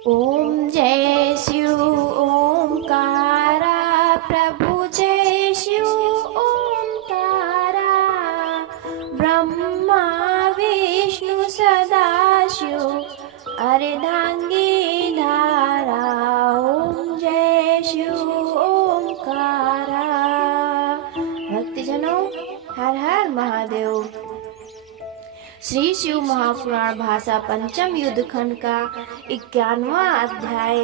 ओम जय शिव ओमकारा प्रभु जय शिव ओमकारा ब्रह्मा विष्णु सदाशिव अर्धांगी धारा। ओम जय शिव ओमकारा। भक्तजनों, हर हर महादेव। श्री शिव महापुराण भाषा पंचम युद्ध खंड का 91वां अध्याय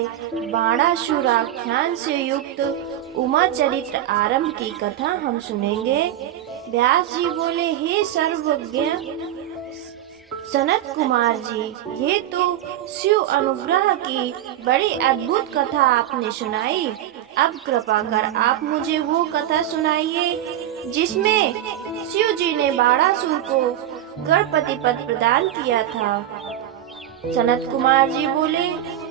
बाणासुर आख्यान से युक्त उमा चरित्र आरंभ की कथा हम सुनेंगे। व्यास जी बोले, हे सर्वज्ञ सनत कुमार जी, ये तो शिव अनुग्रह की बड़ी अद्भुत कथा आपने सुनाई। अब कृपा कर आप मुझे वो कथा सुनाइए जिसमें शिव जी ने बाणासुर को गणपति पद प्रदान किया था। सनत कुमार जी बोले,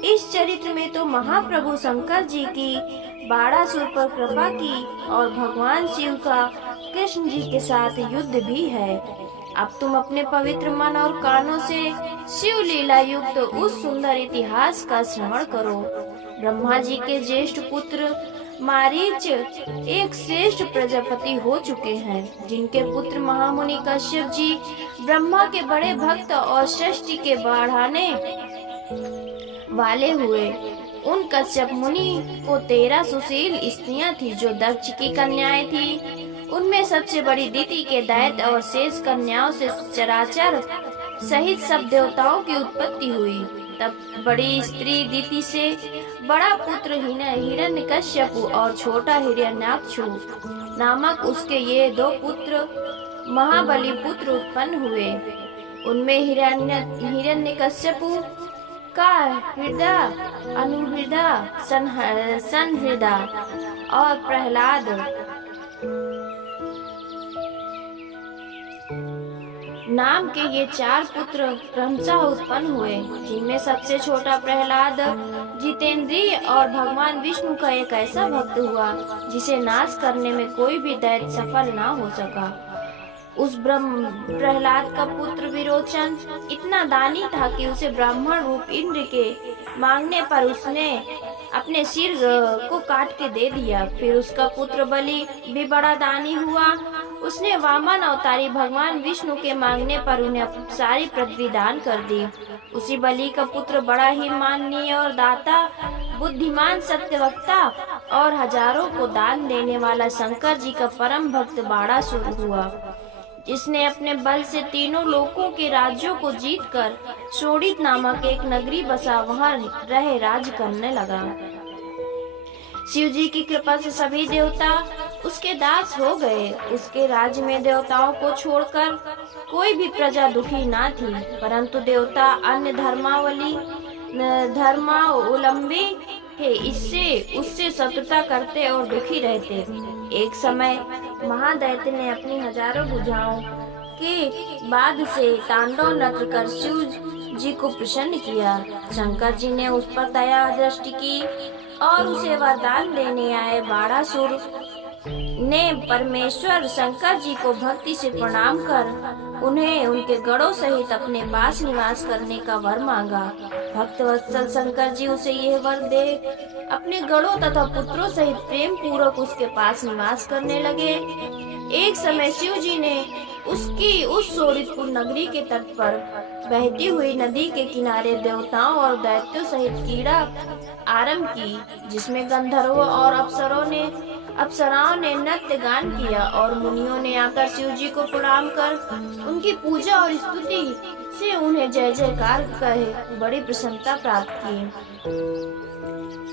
इस चरित्र में तो महाप्रभु शंकर जी की बाणासुर पर कृपा की और भगवान शिव का कृष्ण जी के साथ युद्ध भी है। अब तुम अपने पवित्र मन और कानों से शिव लीला युक्त उस सुंदर इतिहास का श्रवण करो। ब्रह्मा जी के ज्येष्ठ पुत्र मारीच एक श्रेष्ठ प्रजापति हो चुके हैं, जिनके पुत्र महामुनि कश्यप जी ब्रह्मा के बड़े भक्त और सृष्टि के बढ़ाने वाले हुए। उन कश्यप मुनि को 13 सुशील स्त्रियां थी जो दक्ष की कन्याएं थी। उनमें सबसे बड़ी दिति के दैत्य और शेष कन्याओं से चराचर सहित सब देवताओं की उत्पत्ति हुई। तब बड़ी स्त्री दिति से बड़ा पुत्र हिरण्यकश्यप और छोटा हिरण्याक्ष नामक उसके ये 2 पुत्र महाबली पुत्र उत्पन्न हुए। उनमें हिरण्यकश्यप का हृदय अनुहृदय संहृदय और प्रहलाद नाम के ये 4 पुत्र क्रमशः उत्पन्न हुए, जिनमें सबसे छोटा प्रहलाद जितेंद्रिय और भगवान विष्णु का एक ऐसा भक्त हुआ जिसे नाश करने में कोई भी दैत्य सफल ना हो सका। उस प्रहलाद का पुत्र विरोचन इतना दानी था कि उसे ब्राह्मण रूप इंद्र के मांगने पर उसने अपने सिर को काट के दे दिया। फिर उसका पुत्र बलि भी बड़ा दानी हुआ। उसने वामन अवतारी भगवान विष्णु के मांगने पर उन्हें सारी पृथ्वी दान कर दी। उसी बलि का पुत्र बड़ा ही माननीय और दाता, बुद्धिमान, सत्यवक्ता और हजारों को दान देने वाला शंकर जी का परम भक्त बाणासुर हुआ, जिसने अपने बल से तीनों लोकों के राज्यों को जीतकर शोणित नामक एक नगरी बसा वहां रह राज करने लगा। शिव जी की कृपा से सभी देवता उसके दास हो गए। उसके राज्य में देवताओं को छोड़कर कोई भी प्रजा दुखी ना थी, परंतु देवता अन्य धर्मावलंबी थे, इससे उससे शत्रुता करते और दुखी रहते। एक समय महादैत्य ने अपनी हजारों भुजाओं के बाद से तांडव नृत्य कर शिव जी को प्रसन्न किया। शंकर जी ने उस पर दया दृष्टि की और उसे वरदान देने आए बाणासुर ने परमेश्वर शंकर जी को भक्ति से प्रणाम कर उन्हें उनके गणों सहित अपने पास निवास करने का वर मांगा। भक्त वत्सल शंकर जी उसे यह वर दे अपने गणों तथा पुत्रों सहित प्रेम पूर्वक उसके पास निवास करने लगे। एक समय शिव जी ने उसकी उस शोणितपुर नगरी के तट पर बहती हुई नदी के किनारे देवताओं और दैत्यों सहित क्रीड़ा आरंभ की, जिसमें गंधर्वों और अप्सराओं ने नृत्य गान किया और मुनियों ने आकर शिव जी को प्रणाम कर उनकी पूजा और स्तुति से उन्हें जय जयकार कहे बड़ी प्रसन्नता प्राप्त की।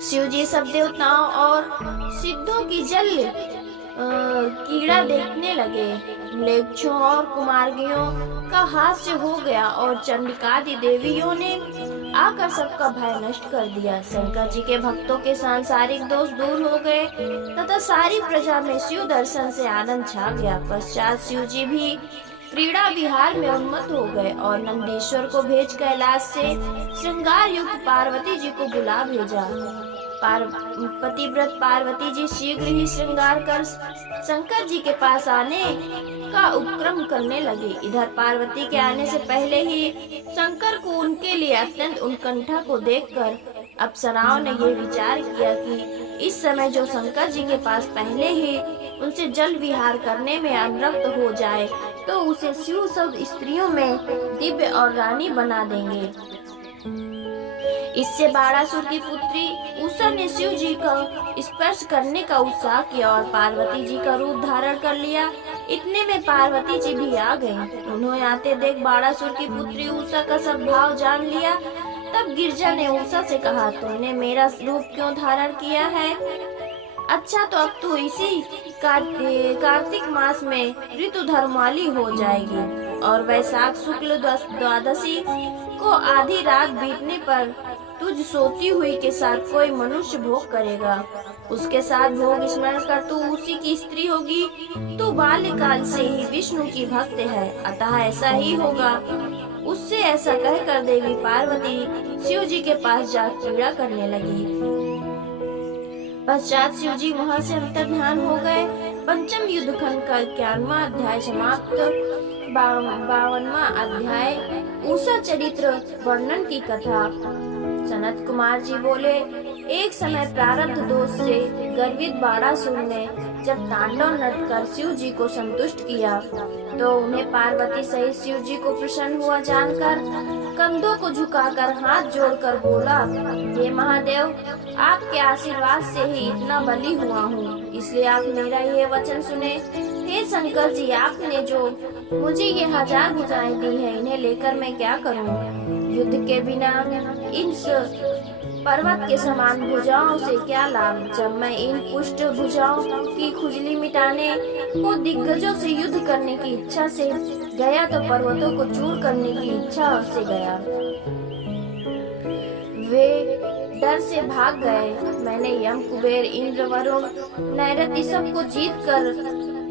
शिव जी सब देवताओं और सिद्धों की जल कीड़ा देखने लगे। म्लेच्छों और कुमार्गियों का हास्य हो गया और चंडिकादि देवियों ने आकर सबका भय नष्ट कर दिया। शंकर जी के भक्तों के सांसारिक दोष दूर हो गए तथा सारी प्रजा में शिव दर्शन से आनंद छा गया। पश्चात शिव जी भी क्रीड़ा विहार में उन्मत्त हो गए और नंदीश्वर को भेज कैलाश से श्रृंगार युक्त पार्वती जी को बुला भेजा। पतिव्रत पार्वती जी शीघ्र ही श्रृंगार कर शंकर जी के पास आने का उपक्रम करने लगे। इधर पार्वती के आने से पहले ही शंकर को उनके लिए अत्यंत उत्कंठा को देखकर अप्सराओं ने यह विचार किया कि इस समय जो शंकर जी के पास पहले ही उनसे जल विहार करने में अनुरक्त हो जाए तो उसे शिव सब स्त्रियों में दिव्य और रानी बना देंगे। इससे बाणासुर की पुत्री उषा ने शिव जी का स्पर्श करने का उत्साह किया और पार्वती जी का रूप धारण कर लिया। इतने में पार्वती जी भी आ गईं। उन्हें आते देख बाणासुर की पुत्री उषा का सब भाव जान लिया। तब गिरजा ने उषा से कहा, तुमने मेरा रूप क्यों धारण किया है? अच्छा, तो अब तू इसी कार्तिक मास में ऋतु धर्माली हो जाएगी और वैशाख शुक्ल द्वादशी को आधी रात बीतने पर तुझ सोती हुई के साथ कोई मनुष्य भोग करेगा। उसके साथ भोग स्मरण कर तू उसी की स्त्री होगी। तू बाल्यकाल से ही विष्णु की भक्त है, अतः ऐसा ही होगा। उससे ऐसा कहकर देवी पार्वती शिव जी के पास जा क्रीड़ा करने लगी। पश्चात शिव जी वहाँ से अंतर्ध्यान हो गए। पंचम युद्ध खंड का 51वां अध्याय समाप्त। 52वां अध्याय उषा चरित्र वर्णन की कथा। सनत कुमार जी बोले, एक समय प्रारब्ध दोष से गर्वित बाणासुर ने जब तांडव नृत्य कर शिव जी को संतुष्ट किया तो उन्हें पार्वती सहित शिव जी को प्रसन्न हुआ जानकर कंधों को झुकाकर हाथ जोड़कर बोला, हे महादेव, आपके आशीर्वाद से ही इतना बली हुआ हूँ, इसलिए आप मेरा ये वचन सुने। हे शंकर जी, आपने जो मुझे ये 1000 भुजाएं दी है, इन्हें लेकर मैं क्या करूँ? युद्ध के बिना इन पर्वत के समान भुजाओं से क्या लाभ? जब मैं इन पुष्ट भुजाओं की खुजली मिटाने को दिग्गजों से युद्ध करने की इच्छा से गया तो पर्वतों को चूर करने की इच्छा से गया। वे डर से भाग गए। मैंने यम, कुबेर, इंद्र, वरुण, नैऋत्य सबको जीत कर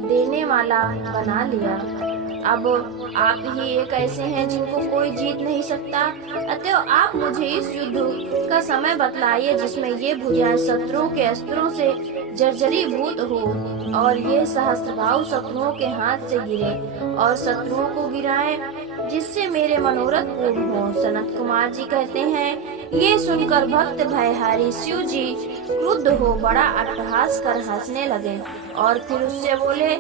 देने वाला बना लिया। अब आप ही एक ऐसे हैं जिनको कोई जीत नहीं सकता। अतः आप मुझे इस युद्ध का समय बतलाइए जिसमें ये भुजाएं शत्रुओं के अस्त्रों से जर्जरीभूत हो और ये सहस्त्रभाव शत्रुओं के हाथ से गिरे और शत्रुओं को गिराएं, जिससे मेरे मनोरथ पूर्ण हो। सनत कुमार जी कहते हैं, ये सुनकर भक्त भयहारी शिव जी क्रुद्ध हो बड़ा अट्टहास कर हंसने लगे और फिर उससे बोले,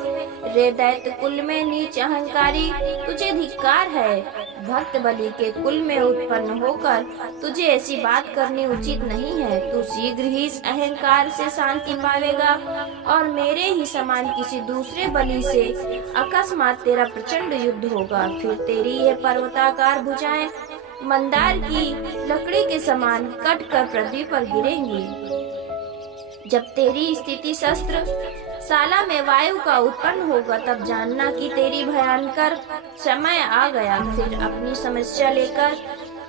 रे दैत्य कुल में नीच अहंकारी, तुझे धिक्कार है। भक्त बलि के कुल में उत्पन्न होकर तुझे ऐसी बात करनी उचित नहीं है। तू शीघ्र ही इस अहंकार से शांति पावेगा और मेरे ही समान किसी दूसरे बलि से अकस्मात तेरा प्रचंड युद्ध होगा। फिर तेरी ये पर्वताकार भुजाएं मंदार की लकड़ी के समान कट कर पृथ्वी पर गिरेंगी। जब तेरी स्थिति शस्त्र शाला में वायु का उत्पन्न होगा तब जानना कि तेरी भयंकर समय आ गया। फिर अपनी समस्या लेकर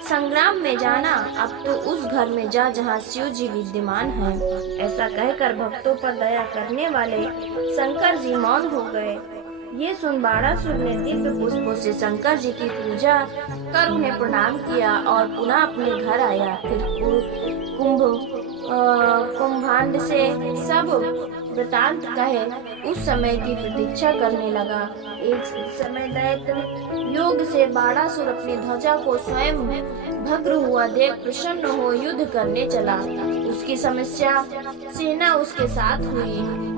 संग्राम में जाना। अब तो उस घर में जा जहाँ शिव जी विद्यमान है। ऐसा कहकर भक्तों पर दया करने वाले शंकर जी मौन हो गए। ये सुन बाणासुर ने दिव्य पुष्पों से शंकर जी की पूजा कर उन्हें प्रणाम किया और पुनः अपने घर आया। फिर कुंभांड से सब वृतांत कहे उस समय की प्रतीक्षा करने लगा। एक समय दैत्य योग से बाणासुर अपनी ध्वजा को स्वयं भग्न हुआ देख प्रसन्न हो युद्ध करने चला। उसकी समस्या सेना उसके साथ हुई।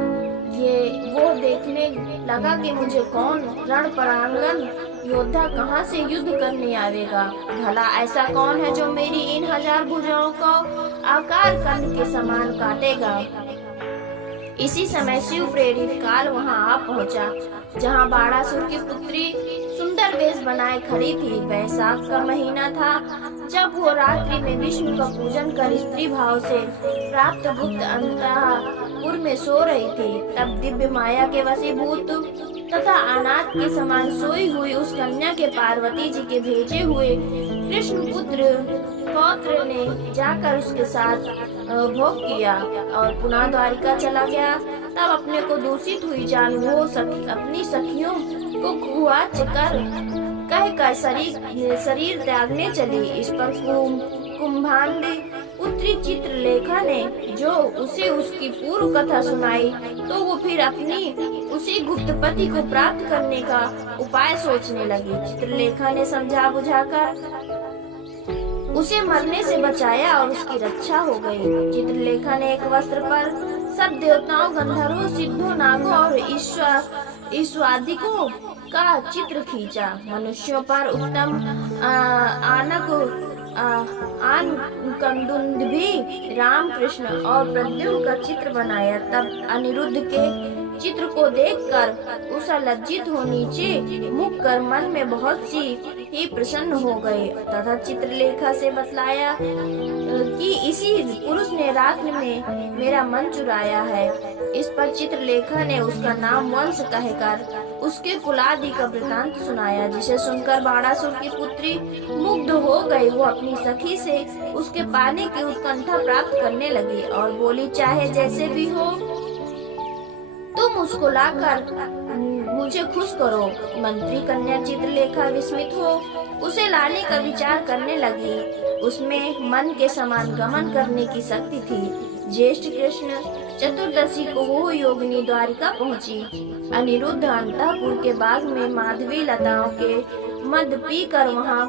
वो देखने लगा कि मुझे कौन रण परांगण योद्धा कहाँ से युद्ध करने आवेगा। भला ऐसा कौन है जो मेरी इन 1000 भुजाओं को आकार कर्ण के समान काटेगा। इसी समय शिव प्रेरित काल वहां आ पहुंचा जहां बाणासुर की पुत्री सुंदर वेश बनाए खड़ी थी। वैशाख का महीना था जब वो रात्रि में विष्णु का पूजन कर स्त्री भाव से प्राप्त गुप्त अंतःपुर में सो रही थी। तब दिव्य माया के वशीभूत तथा अनाथ के समान सोई हुई उस कन्या के पार्वती जी के भेजे हुए कृष्ण पुत्र पौत्र ने जाकर उसके साथ भोग किया और पुनः द्वारिका चला गया। तब अपने को दूषित हुई जान वो अपनी सखियों को कुआच कर कहकर शरीर त्यागने चली। इस पर कुंभांड पुत्री चित्रलेखा ने जो उसे उसकी पूर्व कथा सुनाई तो वो फिर अपनी उसी गुप्तपति को प्राप्त करने का उपाय सोचने लगी। चित्रलेखा ने समझा बुझाकर उसे मरने से बचाया और उसकी रक्षा हो गई। चित्रलेखा ने एक वस्त्र पर सब देवताओं, गंधर्वों, सिद्धों, नागों और ईश्वादिकों का चित्र खींचा। मनुष्यों पर उत्तम आनक आन कंदुंदभी, राम, कृष्ण और प्रद्युम्न का चित्र बनाया। तब अनिरुद्ध के चित्र को देखकर उषा लज्जित हो नीचे मुख कर मन में बहुत सी ही प्रसन्न हो गए तथा चित्रलेखा से बतलाया कि इसी पुरुष ने रात्रि में मेरा मन चुराया है। इस पर चित्रलेखा ने उसका नाम वंश कहकर उसके कुलादि का वृतांत सुनाया, जिसे सुनकर बाणासुर की पुत्री मुग्ध हो गई। वो अपनी सखी से उसके पाने की उत्कंठा प्राप्त करने लगी और बोली, चाहे जैसे भी हो तुम उसको लाकर मुझे खुश करो। मंत्री कन्या चित्रलेखा विस्मित हो उसे लाने का विचार करने लगी। उसमें मन के समान गमन करने की शक्ति थी। ज्येष्ठ कृष्ण चतुर्दशी को वो योगिनी द्वारिका पहुंची। अनिरुद्ध अंतःपुर के बाग में माधवी लताओं के मद पीकर वहां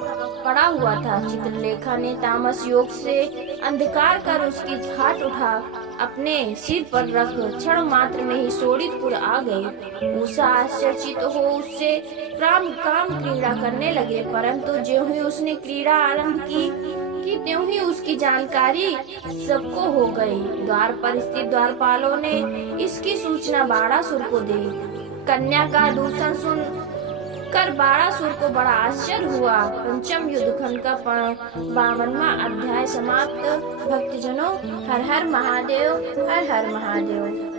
पड़ा हुआ था। चित्रलेखा ने तामस योग से अंधकार कर उसकी खाट उठा अपने सिर पर रख क्षण मात्र में ही शोणितपुर आ गए। उषा आश्चर्यचकित हो उससे काम क्रीड़ा करने लगे, परंतु ज्यों ही उसने क्रीड़ा आरंभ की कि त्यों ही उसकी जानकारी सबको हो गई। द्वार पर स्थित द्वारपालों ने इसकी सूचना बाणासुर को दी। कन्या का दूषण सुन कर बाणासुर को बड़ा आश्चर्य हुआ। पंचम युद्ध खंड का 52वां अध्याय समाप्त। भक्तजनों, हर हर महादेव, हर हर महादेव।